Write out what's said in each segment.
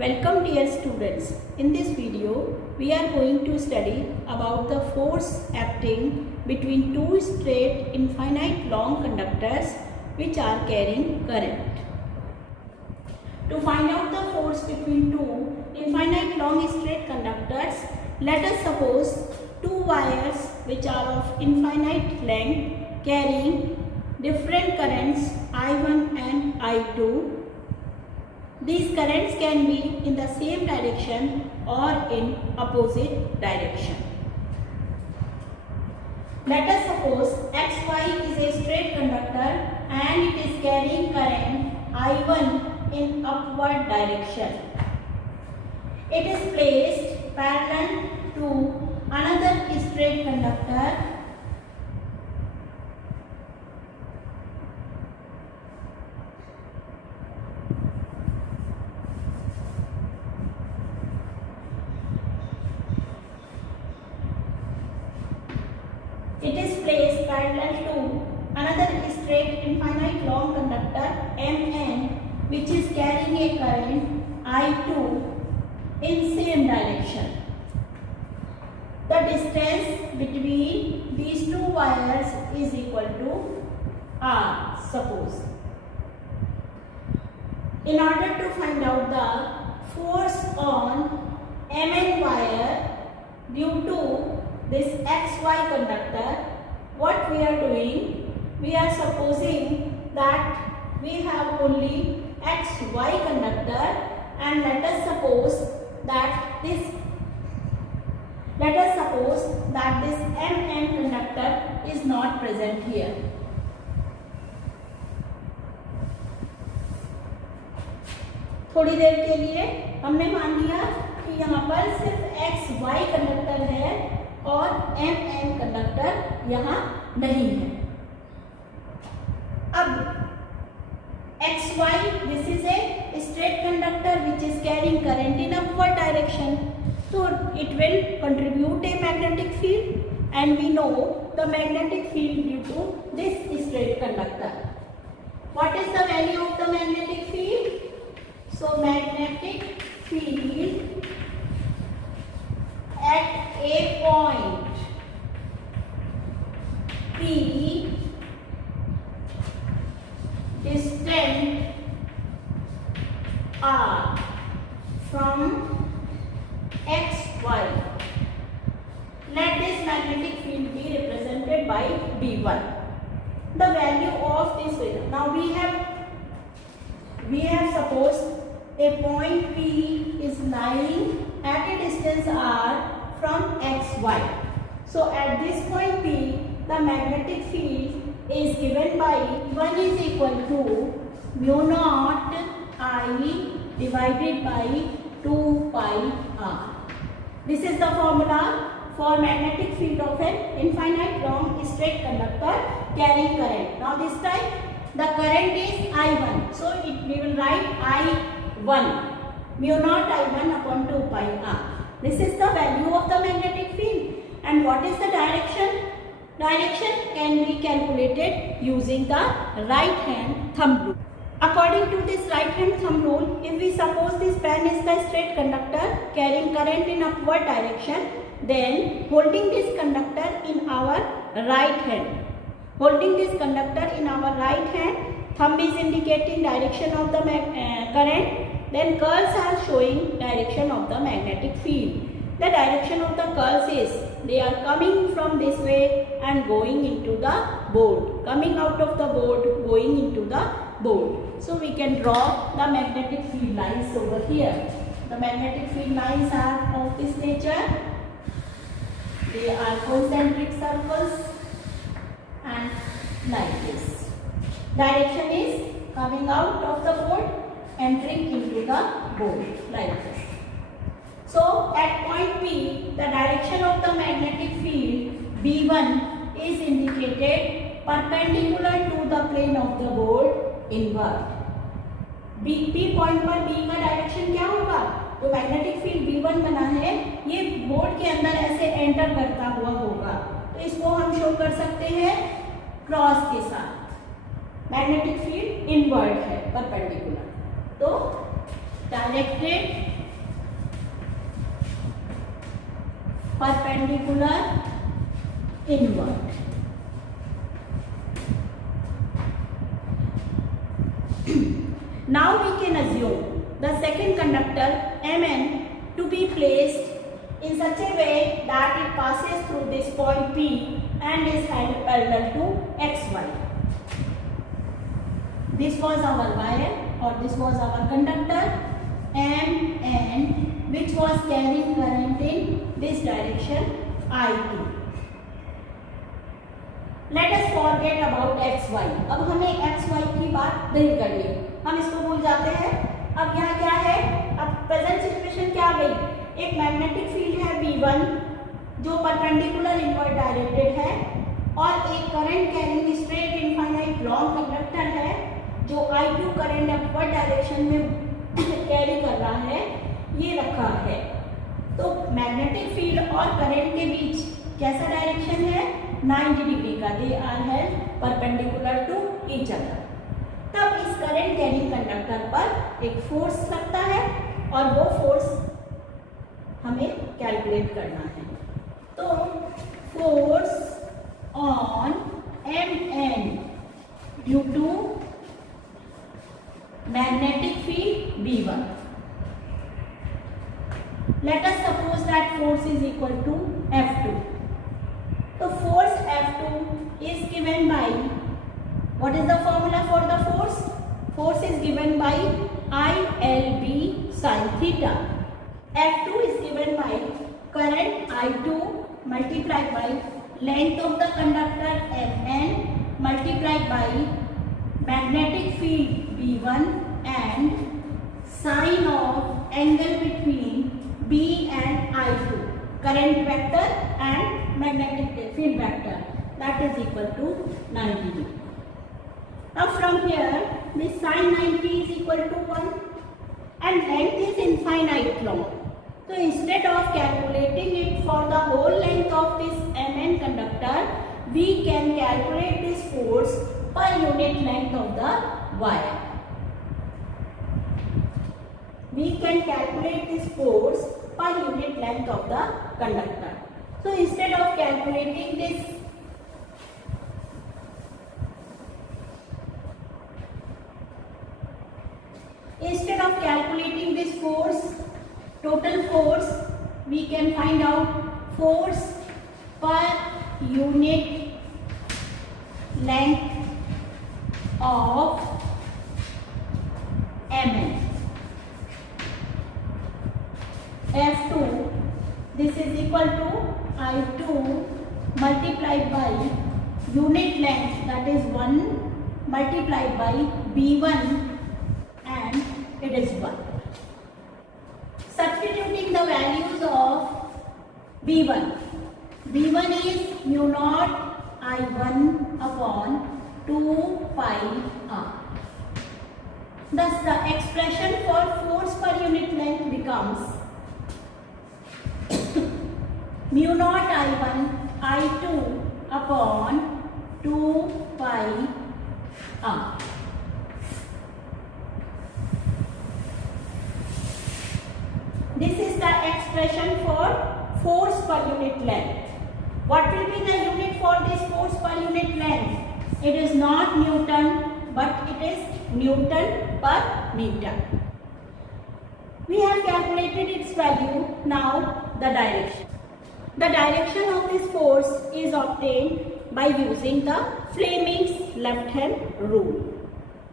Welcome dear students. In this video, we are going to study about the force acting between two straight infinite long conductors which are carrying current. To find out the force between two infinite long straight conductors, let us suppose two wires which are of infinite length carrying different currents I1 and I2. These currents can be in the same direction or in opposite direction. Let us suppose XY is a straight conductor and it is carrying current I1 in upward direction. It is placed parallel to another straight conductor . It is placed parallel to another straight infinite long conductor Mn which is carrying a current I2 in same direction. The distance between these two wires is equal to R, suppose. In order to find out the force on Mn wire due to this XY conductor, what we are doing, we are supposing that we have only XY conductor and let us suppose that this Mn conductor is not present here. थोड़ी देर के लिए हमने मान लिया कि यहाँ पर सिर्फ XY कंडक्टर है और Mn कंडक्टर यहाँ नहीं है। अब XY, this is a straight conductor which is carrying current in upward direction, so it will contribute a magnetic field, and we know the magnetic field due to this straight conductor. What is the value of the magnetic field? So magnetic field at a point P distant R from XY. Let this magnetic field be represented by B1. The value of this will, now we have supposed a point P is lying at a distance R from XY. So at this point P, the magnetic field is given by 1 is equal to mu naught I divided by 2 pi R. This is the formula for magnetic field of an infinite long straight conductor carrying current. Now this time the current is I1. So we will write I1 mu naught I1 upon 2 pi R. This is the value of the magnetic field. And what is the direction? Direction can be calculated using the right hand thumb rule. According to this right hand thumb rule, if we suppose this pen is the straight conductor carrying current in upward direction, then holding this conductor in our right hand, thumb is indicating direction of the current, then curls are showing direction of the magnetic field. The direction of the curls is they are coming from this way and going into the board, coming out of the board, going into the board. So we can draw the magnetic field lines over here. The magnetic field lines are of this nature. They are concentric circles and like this. Direction is coming out of the board, entering into the board like this. So at point P, the direction of the magnetic field B1 is indicated perpendicular to the plane of the board inward. P point पर B का direction क्या होगा? जो magnetic field B1 बना है ये board के अंदर ऐसे एंटर करता हुआ होगा, तो इसको हम शो कर सकते हैं क्रॉस के साथ। मैग्नेटिक फील्ड इनवर्ड है, परपेंडिकुलर, तो directed perpendicular inward. Now we can assume the second conductor Mn to be placed in such a way that it passes through this point P and is held parallel to xy. This was our wire or this was our conductor Mn, which was carrying current in this direction I2. Let us forget about xy. अब हमें xy की बात नहीं करनी, हम इसको भूल जाते हैं. अब यहाँ क्या है, अब प्रेजेंट सिचुएशन क्या आ गई, एक मैग्नेटिक फील्ड है V1 जो परपेंडिकुलर इनवर्ड डायरेक्टेड है और एक current carrying straight infinite long conductor है जो I2 करंट अपवर्ड डायरेक्शन में कैरी कर रहा है, ये रखा है. तो मैग्नेटिक फील्ड और करंट के बीच कैसा डायरेक्शन है, 90 डिग्री का. They are held perpendicular to each other. तब इस करंट कैरिंग कंडक्टर पर एक फोर्स लगता है और वो फोर्स हमें कैलकुलेट करना है. तो force on Mn due to magnetic field V1. Let us suppose that force is equal to F2. So force F2 is given by, what is the formula for the force? Force is given by ILB sin theta. F2 is given by current I2 multiplied by length of the conductor Mn multiplied by magnetic field V1 and sine of angle between B and I2, current vector and magnetic field vector, that is equal to 90 degree. Now from here this sine 90 is equal to 1 and length is infinite long. So instead of calculating it for the whole length of this Mn conductor, we can calculate this force per unit length of the wire. We can calculate this force per unit length of the conductor. So instead of calculating this force, total force, we can find out force per unit length of Mn. F2, this is equal to I2 multiplied by unit length, that is 1 multiplied by B1 and it is 1. Substituting the values of B1. B1 is mu naught I1 upon 2 pi r. Thus the expression for force per unit length becomes mu naught I1 I2 upon 2 pi r. This is the expression for force per unit length. What will be the unit for this force per unit length? It is not Newton, but it is Newton per meter. We have calculated its value. Now the direction. The direction of this force is obtained by using the Fleming's left hand rule.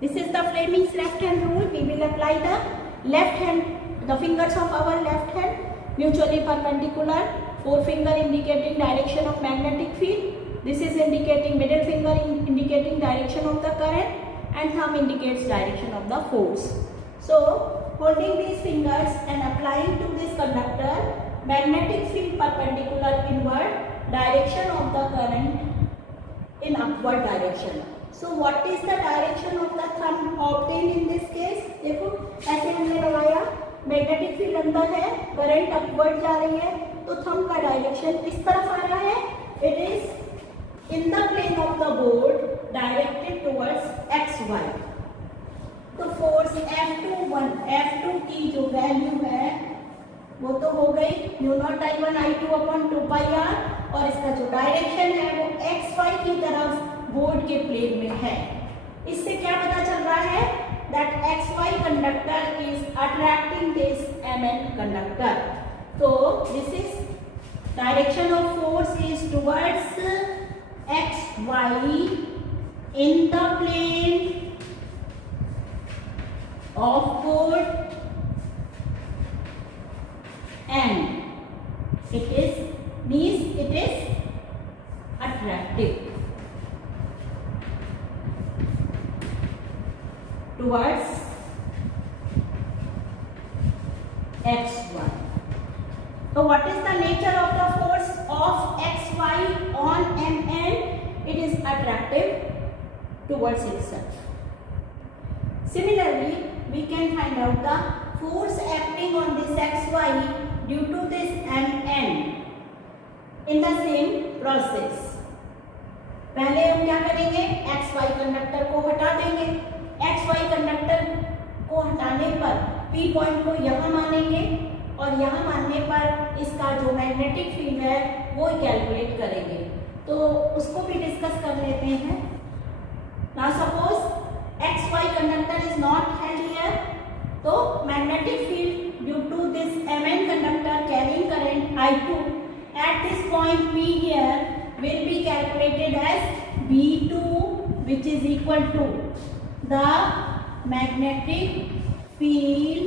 This is the Fleming's left hand rule. We will apply the left hand, the fingers of our left hand mutually perpendicular, forefinger indicating direction of magnetic field. This is indicating, middle finger indicating direction of the current and thumb indicates direction of the force. So holding these fingers and applying to this conductor magnetic field perpendicular inward, direction of the current in upward direction. So what is the direction of the thumb obtained in this case? देखो ऐसे हमने लगाया, magnetic field अंदर है, current upward जा रही है, तो थंब का डायरेक्शन इस तरफ आ रहा है. It is in the plane of the board directed towards XY. तो फोर्स F21, F2 की जो वैल्यू है वो तो हो गई μ0 I1 I2/2πr, और इसका जो डायरेक्शन है वो XY की तरफ बोर्ड के प्लेन में है। इससे क्या पता चल रहा है that XY conductor is attracting this Mn conductor. So this is direction of force is towards XY in the plane of board, and it is means it is attractive towards XY. So what is the nature of the force of XY on Mn? It is attractive towards itself. Similarly, we can find out the force acting on this XY due to this Mn in the same process. पहले हम क्या करेंगे, XY conductor को हटा देंगे। XY conductor को हटाने पर P पॉइंट को यहाँ मानेंगे और यहाँ मानने पर इसका जो मैग्नेटिक फील्ड है वो कैलकुलेट करेंगे। तो उसको भी डिस्कस कर लेते हैं। Now suppose XY conductor is not held here, तो magnetic field due to this Mn conductor carrying current I2 at this point P here will be calculated as B2, which is equal to the magnetic field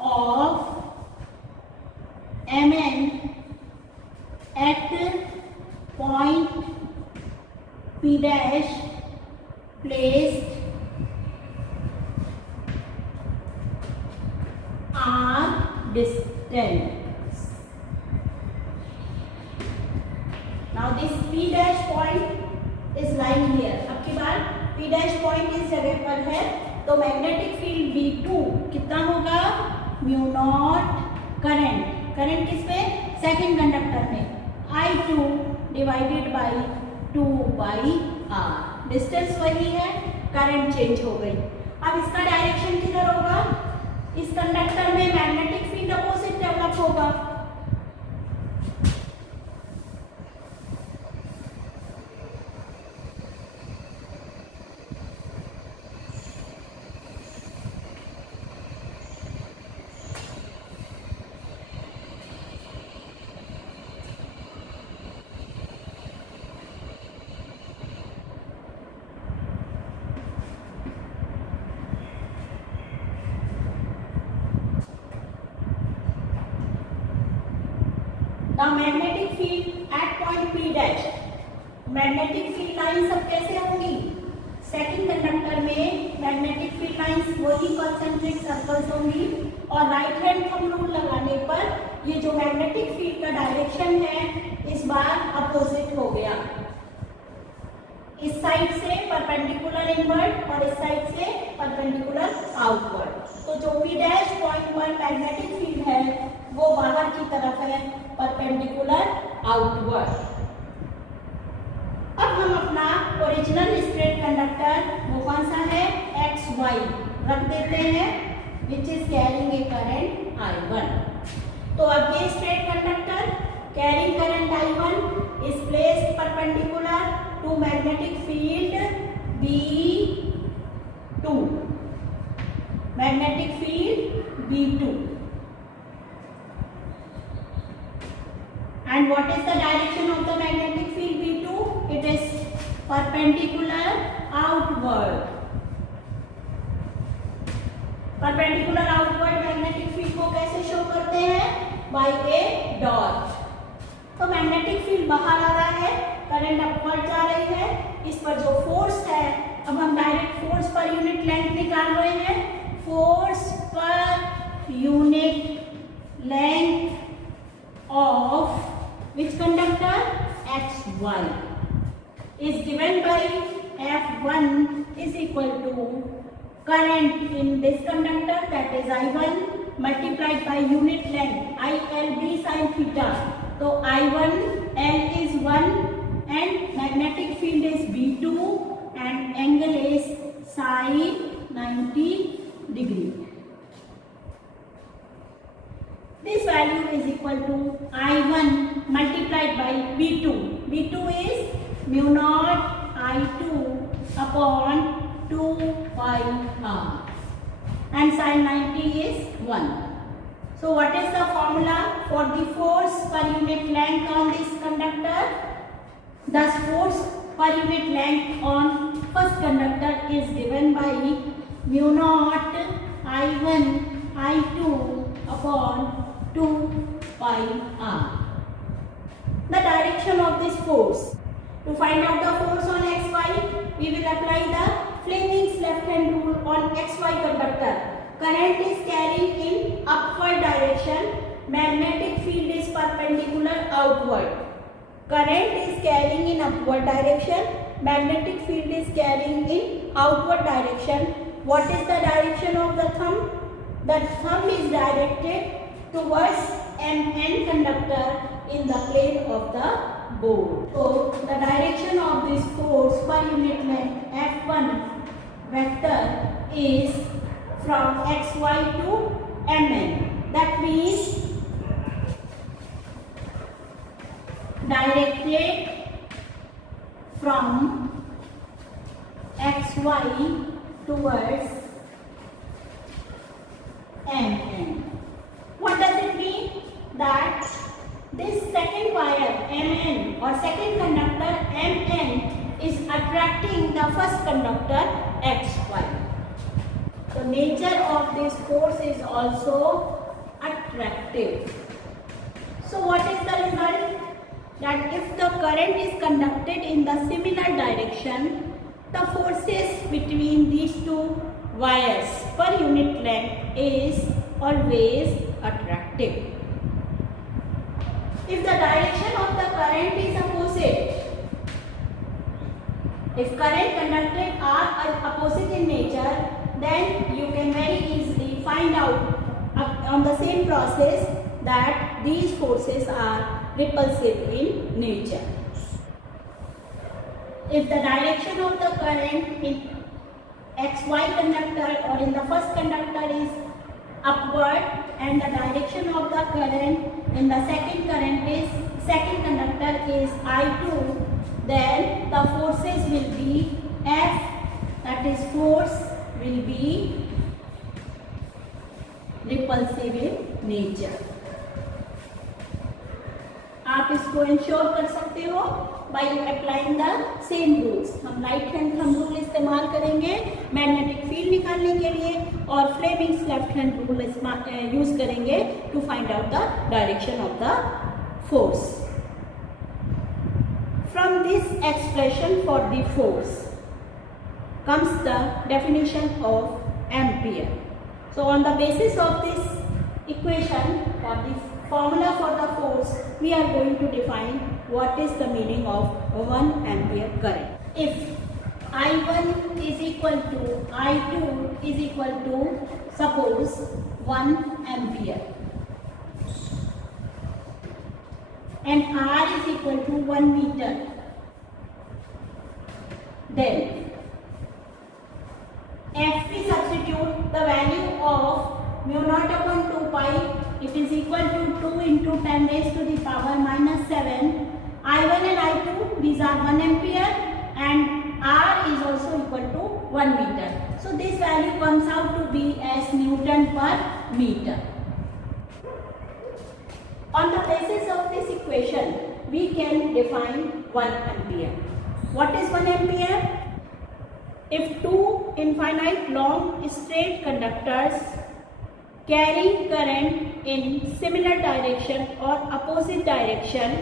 of Mn at point P dash placed r distance. Now this P dash point is lying here. अब की बार P dash point इस जगह पर है, तो magnetic field B2 कितना होगा, μ0 current किस पे, सेकंड कंडक्टर में, I2 divided by 2/r। Distance वही है, करंट चेंज हो गई। अब इसका डायरेक्शन किधर होगा, इस कंडक्टर में मैग्नेटिक फील्ड अपोजिट डेवलप होगा। The magnetic field at point P dash, magnetic field line सब कैसे होंगी, सेकंड कंडक्टर में मैग्नेटिक फील्ड लाइंस वही कंसेंट्रिक सर्कल्स होंगी, और राइट हैंड थंब रूल लगाने पर ये जो मैग्नेटिक फील्ड का डायरेक्शन है इस बार अपोजिट हो गया, इस साइड से परपेंडिकुलर इनवर्ड और इस साइड से परपेंडिकुलर आउटवर्ड। तो जो P डैश पॉइंट पर मैग्नेटिक फील्ड है वो बाहर की तरफ है, परपेंडिकुलर आउटवर्ड। अब हम अपना ओरिजिनल स्ट्रेट कंडक्टर वो कौन सा है, XY रख देते हैं, which is carrying a current I1। तो अब ये straight conductor carrying current I1 is placed perpendicular to magnetic field B2, magnetic field B2। And what is the direction of the magnetic field B2? It is perpendicular outward. Perpendicular outward magnetic field को कैसे show करते हैं, by a dot। तो magnetic field बाहर आ रहा है, current upward जा रही है, इस पर जो फोर्स है, अब हम direct force per unit length निकाल रहे हैं। Force per unit length of which conductor, XY, is given by F1 is equal to current in this conductor, that is I1 multiplied by unit length ILB sin theta। तो I1 L is 1 and magnetic field is B2 and angle is sin 90 degree. This value is equal to I1 multiplied by V2. V2 is mu naught I2 upon 2 pi r, and sin 90 is 1. So what is the formula for the force per unit length on this conductor? The force per unit length on first conductor is given by mu naught I1 I2 upon 2 pi r. The direction of this force. To find out the force on xy, we will apply the Fleming's left hand rule on xy conductor. Current is carrying in upward direction. Magnetic field is perpendicular outward. Current is carrying in upward direction. Magnetic field is carrying in outward direction. What is the direction of the thumb? The thumb is directed towards Mn conductor in the plane of the board. So the direction of this force per unit length F1 vector is from xy to Mn. That means directed from xy towards Mn. What does it mean? That this second wire Mn or second conductor Mn is attracting the first conductor xy. The nature of this force is also attractive. So what is the result? That if the current is conducted in the similar direction, the forces between these two wires per unit length is always attractive. If the direction of the current is opposite, if current conducted are opposite in nature, then you can very easily find out on the same process that these forces are repulsive in nature. If the direction of the current in xy conductor or in the first conductor is upward, and the direction of the current in the second conductor is I2, then the forces will be F, that is force will be repulsive in nature. आप इसको ensure कर सकते हो by applying the same rules. हम right hand thumb rule इस्तेमाल करेंगे magnetic field निकालने के लिए और Fleming's left hand rule use करेंगे to find out the direction of the force. From this expression for the force comes the definition of ampere. So on the basis of this equation or the formula for the force, we are going to define what is the meaning of 1 ampere current. If I1 is equal to I2 is equal to suppose 1 ampere and R is equal to 1 meter, then if we substitute the value of mu naught upon 2 pi, it is equal to 2 into 10 raised to the power minus 7. I1 and I2, these are 1 ampere and R is also equal to 1 meter. So this value comes out to be as Newton per meter. On the basis of this equation, we can define 1 ampere. What is 1 ampere? If two infinite long straight conductors carrying current in similar direction or opposite direction,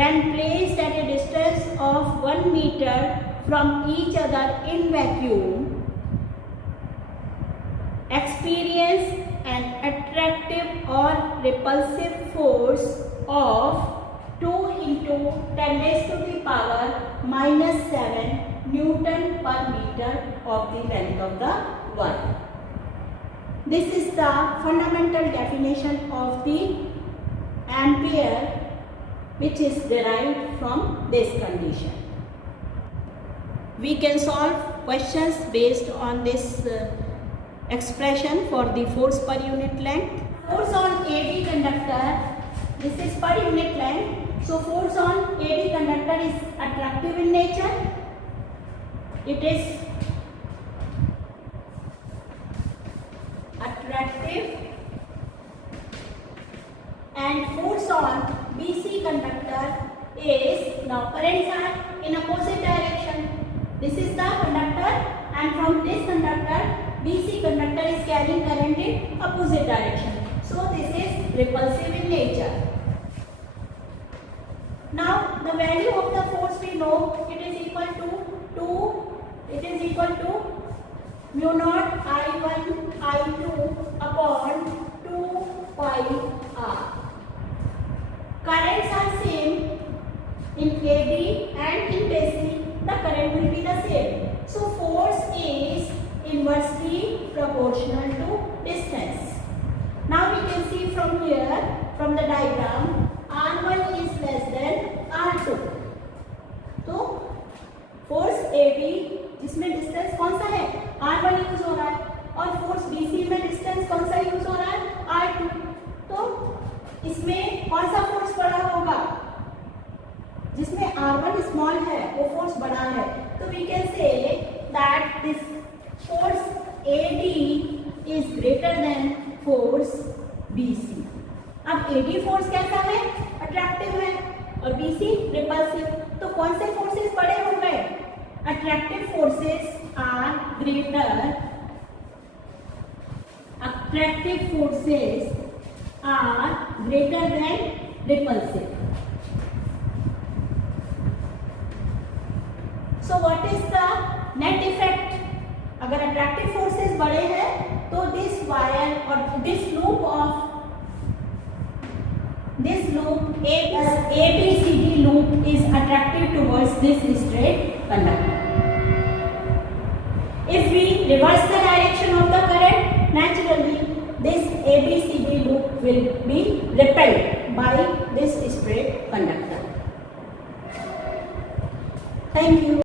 when placed at a distance of 1 meter from each other in vacuum, experience an attractive or repulsive force of 2 into 10 raised to the power minus 7 Newton per meter of the length of the wire. This is the fundamental definition of the ampere, which is derived from this condition. We can solve questions based on this expression for the force per unit length. Force on AB conductor, this is per unit length. So force on AB conductor is attractive in nature. It is attractive, and force on BC conductor is, now currents are in opposite direction. This is the conductor, and from this conductor BC conductor is carrying current in opposite direction. So this is repulsive in nature. Now the value of the force we know, it is equal to mu naught I1 I2 upon 2 pi r. Currents are same in AB and in BC. The current will be the same. So force is inversely proportional to distance. Now we can see from here, from the diagram, R1 is less than R2. तो force AB जिसमें distance कौन सा है, R1 use हो रहा है, और force BC में डिस्टेंस कौन सा यूज हो रहा है, R2. तो इसमें कौन सा फोर्स बड़ा होगा, जिसमें R1 स्मॉल है वो फोर्स बड़ा है. तो we can say that this force AD is greater than force BC. अब AD फोर्स कैसा है, अट्रैक्टिव है, और BC रिपल्सिव. तो कौन से फोर्सेस बड़े हो गए, attractive forces are greater, attractive forces are greater than repulsive. So what is the net effect? अगर अट्रैक्टिव फोर्सेस बड़े हैं तो दिस वायर और this loop ABCD loop is attractive towards this straight conductor. If we reverse the direction of the current, naturally this ABCD loop will be repelled by this